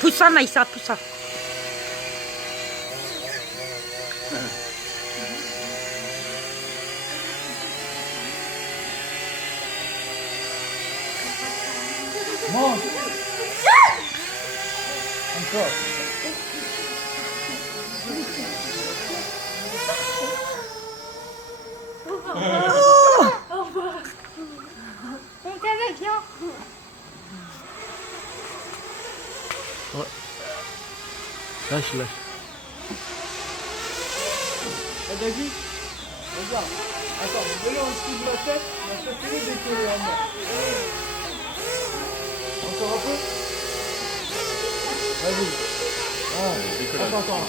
Pousse ça, Maïssa, pousse ça. Mange. Encore. Ouais. Lâche, lâche. David, regarde. Attends, mets-le en dessous de la tête fais-le décoller en bas. Encore un peu. Vas-y. Ah, attends.